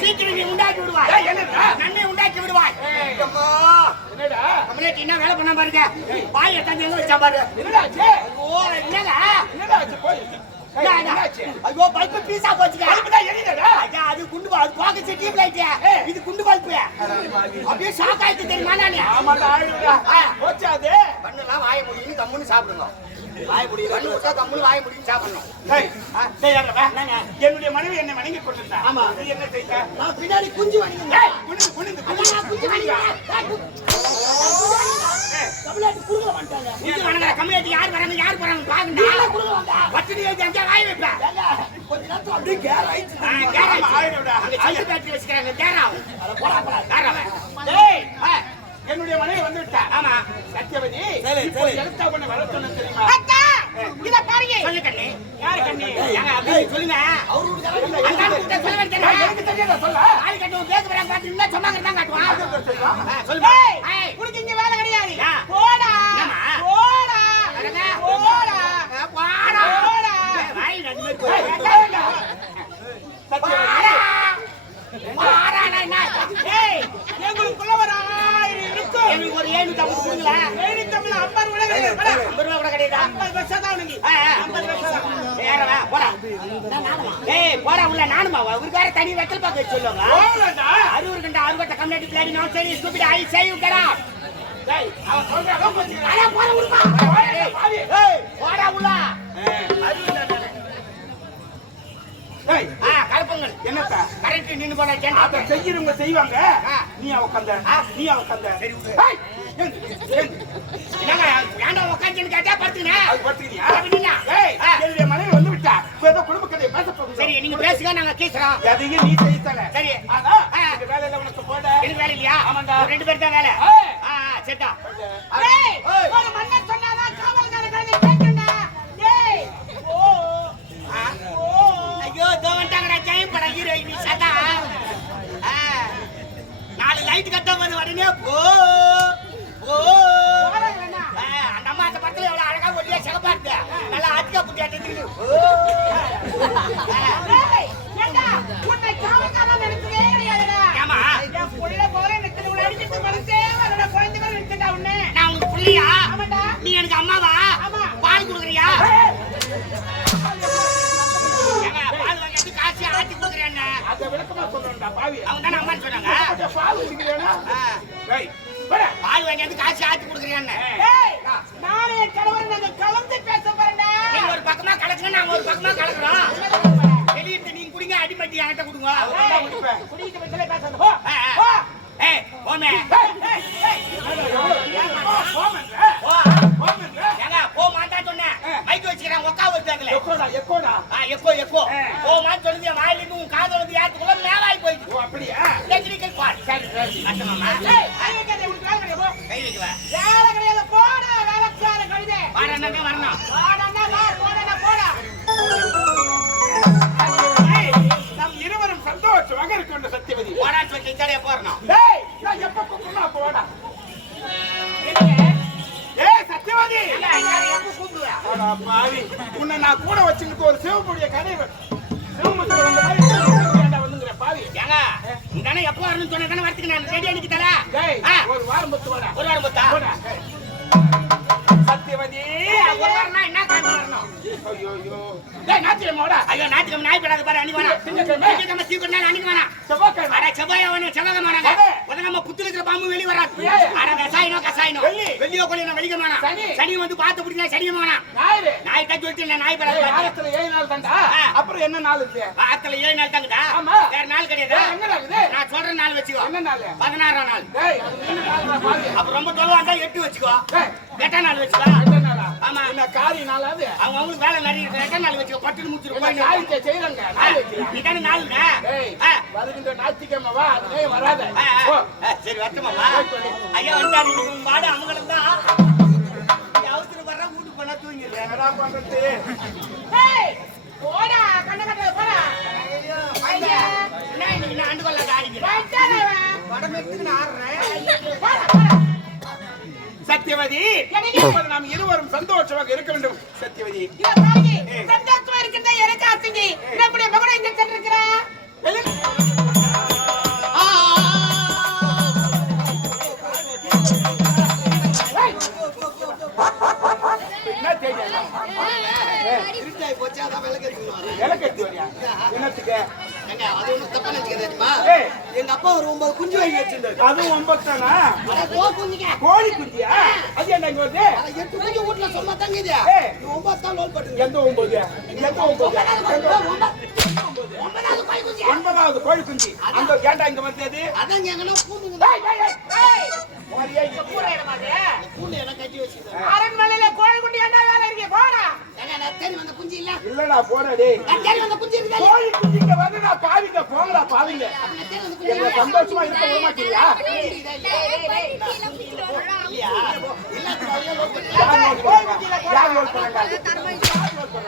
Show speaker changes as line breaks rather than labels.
சீக்கிரம் நீ உண்டாக்கி விடுவாய்.
என்னடா?
நன்மை உண்டாக்கி விடுவாய்.
என்னடா?
கமலேட்டி என்ன வேலை பண்ண பாருங்க? வாய் எங்க வச்சா பாரு? ஓ
என்னடா? போய்?
ஐயோ பல்பு பீஸா போச்சுங்க
பல்புடா எரியுதடா.
ஐயா, அது குண்டு அது பாக்க லைட் இது குண்டு பல்பு. அப்படியே ஷாக் ஆயிட்டு தெரியுமா நானு?
ஆமாடா ஆயிடுடா
ஆ.
போச்சா அது.
பண்ணலாம் வாய முடியும் கம்முன்னு சாப்பிடுங்க.
என்னுடைய மனைவி என்னை வணங்கி கொண்டிருந்தா என்ன
நான் பின்னாடி குஞ்சு
குனிந்து குனிந்து குனிந்து
குஞ்சு வாங்கிங்க கம்யூனிட்டி யார் வராங்க யார் போறாங்க பாருங்க வாய் வைப்பேன் கொஞ்ச நேரத்துல அப்படியே கேர் ஆயிடுச்சு கேர்
ஆமா, ஆயிடும்டா.
அங்க சல்லி பேட்டரி வச்சுக்கிறாங்க கேர் ஆகும் போடா போடா கேர் ஆகும்
டேய்,
ஆ,
என்னுடைய மனைவி வந்து விட்டா
ஆமா
இப்போ
சரி.
எழுத்தா பண்ண வர சொன்ன தெரியுமா
சொல்லுங்க. ஏய்,
உனக்கு இங்க வேலை கிடையாது. போடா? போடா? போடா.
வாய்
எங்களுக்குள்ள ஒரு
ஏழு தமிழ் கொடுங்களேன்.
ஏழு தமிழ் ஐம்பது விட கிடையாது. போடா.
ஐம்பது ரூபா கூட கிடையாதா?
ஐம்பது பைசா தான் உனக்கு
ஆ, ஆ.
ஐம்பது பைசா தான்
ஏற வா, போடா. ஏய், போடா உள்ள நானுமா? அவருக்கு வேற தனி வெத்தல் பாக்க சொல்லுவாங்க. அறுபது கண்ட அறுபட்ட கம்யூனிட்டி பிளாடி நான் சரி ஸ்டூபிட் ஐ சேவ் கடா
என்னத்தா?
கரெக்ட் நின்னு போடா
அதை செய்யறவங்க செய்வாங்க. நீ உட்காந்த. நீ உட்காந்த.
என்னங்க வேண்டாம் உட்காந்துன்னு கேட்டா படுத்துக்கினே?
அது
சரி நீங்க பேசுங்க நாங்க கேக்குறோம்
எதையும் நீ செய்யத்தல
சரி. ஆ.
இந்த வேலையில உனக்கு போட
எனக்கு வேலை இல்லையா
ஆமாண்டா.
ரெண்டு பேர் தான் வேலை. ஆ சரிடா.
ஒரு மன்னன் சொன்னாதான் காவல்கார கழுதை கேட்கணும்டா. ஏய், ஓ,
ஆ.
ஓ.
ஐயோ இதோ வந்துட்டாங்கடா ஜெயம் படம் ஹீரோயின் சதா ஆ. நாலு லைட் கட்ட வந்து உடனே போ
போடா வேணா.
ஆ, அந்த அம்மா அந்த படத்துல எவ்வளவு அழகா ஒல்லியா சிகப்பா இருக்கு நல்லா அத்தியா புட்டி அட்டத்துக்கு
ஏய், ஏண்டா, உன்னை காவல்காரன் நினைச்சதே கிடையாதுடா.
ஏமா
என் புள்ள போல நிக்குது, உன்னை அடிக்கிறதுக்கு மனசே வரல, குழந்தை மாதிரி நிக்குதுடா உன்னை.
நான் உனக்கு புள்ளியா
ஆமாடா.
நீ எனக்கு அம்மாவா?
ஆமா.
பால் கொடுக்குறியா? பால் வாங்கி காசு ஆட்டி கொடுக்குறேன்
அதை விளக்கமா சொல்றேன்டா பாவி.
அவங்க தானே அம்மான்னு சொன்னாங்க.
பால் போடா.
பால் வாங்கி வந்து காசு ஆட்டி
கணவரும் நாங்க கலந்து பேச
பக்கமா கலக்குங்க நாங்க ஒரு பக்கமா கலக்குறோம் வெளியே நீங்க குடிங்க அடிமட்டி என்கிட்ட கொடுங்க
பேசாத, போ.
ஏய் போமே. ஏங்க போ மாட்டா சொன்னேன் மைக் வச்சுக்கிறேன் வருதாங்களே
எக்கோடா, எக்கோடா.
ஆ எக்கோ எக்கோ. போ மாட்டு சொல்லுது வாயில இருந்து உன் வந்து ஏத்துக்குள்ள மேலாய் போயிடுச்சு
ஓ, அப்படியா?
டெக்னிக்கல் பார்ட் சரி
ஏய், உனக்கு.
கை
வேலை போடா, வேலைக்கார கழுதை.
வரணும்
இருக்கின்ற சத்தியவதி
போடா சொல்லி தடைய போறணும்
டேய், நான் எப்ப கூப்பிடணும் அப்ப வாடா. ஏய், சத்தியவதி
எப்ப கூப்பிடுவேன்
பாவி, உன்னை நான் கூட வச்சுக்கிட்டு ஒரு சிவப்புடைய கதை சிவமுத்துக்கு வந்த மாதிரி வந்துங்கிற பாவி
ஏங்க இதானே எப்போ வரணும்னு சொன்னா தானே வரத்துக்கு நான் ரெடி அன்னைக்கு தரேன்.
ஒரு வாரம் பத்து வாடா
ஒரு வாரம் பத்தா
ஐயோ
ஞாயிற்றுக்கிழமை நாய் பெறாது பாரு அன்னைக்கு வேணாம்
திங்கட்கிழமை.
திங்கட்கிழமை சீக்கிரம் நாள் அன்னைக்கு வேணாம்
செவ்வாய்க்கிழமை
அட செவ்வாய் வேணும் செவ்வாய்க்கிழமை வேணாங்க
சரி.
உடனே நம்ம இருக்கிற பாம்பு வெளிய வராது. அட கசாயினோ கசாயினோ
வெள்ளி.
வெள்ளியோ கொள்ளியோ வெளிக்க வேணாம்
சனி.
வந்து பார்த்து சனி வேணாம் நாய் தான் சொல்லிட்டு நான் நாய்
வாரத்துல ஏழு நாள் தான்டா
ஆ.
அப்புறம் என்ன நாள் இருக்கு
ஆத்துல ஏழு நாள் தாங்கடா
ஆமா.
வேற நாள் கிடையாது
என்ன நாள்
நான் சொல்ற நாள் வச்சுக்கோ
என்ன நாள்
பதினாறாம் நாள் அப்ப ரொம்ப தொலைவா இருந்தா எட்டு வச்சுக்கோ எட்டாம் நாள் வச்சுக்கோ ஆமா.
என்ன காரி நாளாது
அவங்க அவங்களுக்கு வேலை நிறைய இருக்கு. நாள் வச்சுக்கோ பட்டுன்னு முடிச்சிருக்கோம்
காரியத்தை செய்யறாங்க நாள்
இதான ஆ.
வருகின்ற ஞாயிற்றுக்கிழமை வா அதுலயே வராத.
சரி வரட்டுமாமா ஐயா இன்னைக்கு உங்க மாடு அவங்களும் தான் அவசர வர்ற வீட்டுக்கு போனா தூங்கிடுறேன்.
பண்றது? சத்யவதி. நாம் இருவரும் சந்தோஷமாக இருக்க வேண்டும்
சத்யவதி. சந்தோஷமா இருக்கின்ற எனக்கு ஆசைங்க நம்முடைய மகனை இங்க சென்றிருக்கிறா?
விளக்கெடுத்து என்னத்துக்கு?
அது ஒண்ணு தப்பா நினைச்சுக்க தெரியுமா எங்க அப்பா ஒரு ஒன்பது குஞ்சு வாங்கி வச்சிருந்தாரு. அட, போ குஞ்சுங்க.
கோழி குஞ்சியா? அது என்ன இங்க வருது?
எட்டு குஞ்சு வீட்டுல தங்குது
ஏய்.
இது ஒன்பது தான் லோல் பட்டுங்க
எந்த ஒன்பது? எந்த ஒன்பது?
ஒன்பதாவது கோழி குஞ்சு.
கோழி அந்த ஏன்டா இங்க வந்தது
அதாங்க எங்கன்னா கட்டி
அரண்மனையில கோழி குண்டி என்ன வேலை இருக்கு? போடா.
தேடி வந்த குஞ்சு இல்ல?
இல்லடா போடா டேய்.
நான் தேடி வந்த குஞ்சு இருக்குதா?
சந்தோஷமா இருக்க விட மாட்டீங்களா
இல்லையா? எல்லாத்துக்கும் அதையே லோல் பண்ணி
யார் நோட் பண்ணாங்க?